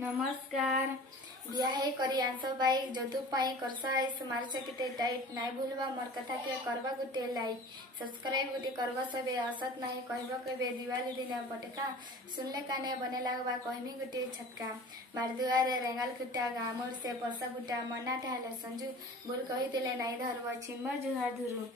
नमस्कार। बियाहे करी आंस बाई जदु पाई करसा आइस मारछ किते टाइट नाइ भूलवा मोर कथा के करवा गुटे लाइक सब्सक्राइब गुटे करवा सबे असत नाही कहबो केबे दिवाली दिन पटका सुनले काने बने लागवा कहमी गुटे छटका बारदुआरे रेंगाल खुट्टा गामोर से परसा बुटा मना ठाले संजू बोल कहितले नाइ धरवा छिमर जुहार धुरु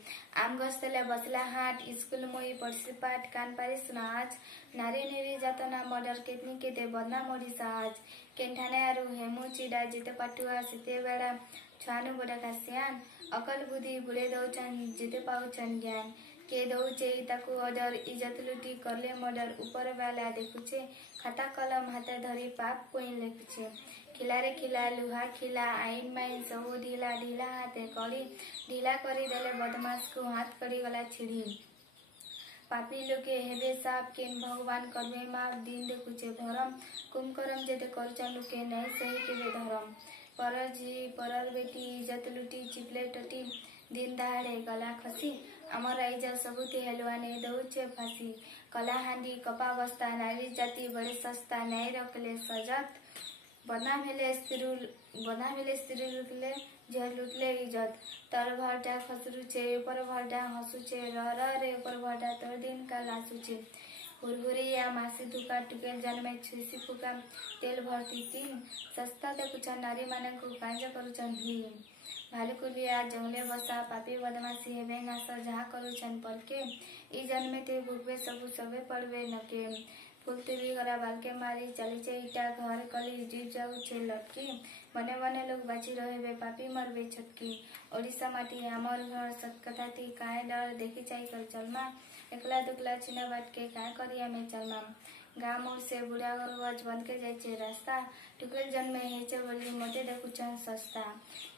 आम गस्तले बसला हाट स्कूल मोई पढ़सी पाठ कान पारी सुना आज नारी नेरी जातना मर्डर केतनी केते बदना मोड़ी साज केन्ठाने आरु हेमु चिडा जिते पाटुआ सिते बेड़ा छुआनु बड़ा कासियान अकल बुद्धि बुड़े दौचन जिते पाउचन ज्ञान के दौचे ताकू अडर इज्जत लुटी करले मर्डर ऊपर वाला देखुचे खाता कलम हाथे धरी पाप कोइन लेखुचे खिलारे खिला लुहा खिला आइन माइन सबु ढीला ढीला हाथे कड़ी ढीला करी देले बदमाश को हाथ कड़ी गला छिड़ी पापी लोके हेबे साप केन भगवान करमे माप दिन देखुचे भरम कुमकरम जेते करचन लुके नहीं सही केबे धरम परर जी परर बेटी इज्जत लुटी चिपले टटी दिन दहाड़े गला खसी आमर आइजा सबुती हेलवाने दौचे फांसी कला हांडी कपा बस्ता नारी जाति बड़े सस्ता नहीं रखले सजत बना भेले स्त्री लुटले झर लुटले इज्जत तर भरटा खसरुचे ऊपर भरटा हसुचे रह रे ऊपर भरटा तोर दिन का लासुचे हुरहुरिया मासी धुका टुकेल जन्मे छुसी फुका तेल भरती तीन सस्ता देखुछन नारी माने को कांज करुछन भीम भालुकुलिया जंगले बसा पापी बदमाशी हेबे नास जहा करुछन पलके ई जन्मे ते भुगवे सबु सबे पड़वे नके फुलतुरी गरा बालके मारी चलीचे इटा घर कली जीव जाऊ छे लटकी मने मने लोग बाची रहे पापी मरबे छटकी ओडिशा माटी आमर घर सतकथा थी काहे डर देखी चाई कर चलमा एकला दुकला चिना बाट के काय करिया में चलमा गाँव मोड़ से बुढ़ा गज बन के जाइए रास्ता टुकेल जन में हेचे बोली मोटे देखुचन सस्ता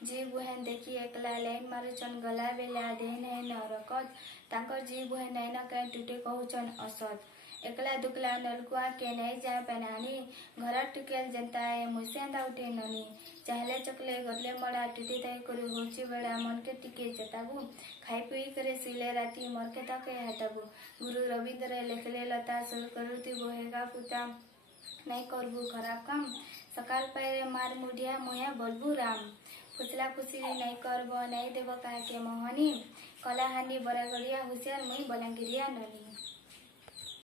जी बुहेन देखी एकला लाइन मारुचन गला बेला देन है नरकत तांकर जी बुहे नहीं न कहीं टूटे कहूचन असत एकला दुकला नलकुआ के नहीं जा पहनानी घर टुकेल जनता है मुसेंदा उठे ननी चाहले चकले गदले मड़ा टूटे तय करू होची बड़ा मन के टिके चताबू खाई पी करे सिले राती मरके तके हटाबू गुरु रविंद्र लेखले लता सुर करुती बोहेगा पुता नहीं करबू खराब काम सकाल पैरे मार मुडिया मोया बोलबू राम फुसला फुसिरी नहीं करब नहीं देव काहे के मोहनी कला हानी बरागड़िया हुसियार मुई बलांगिरिया ननी।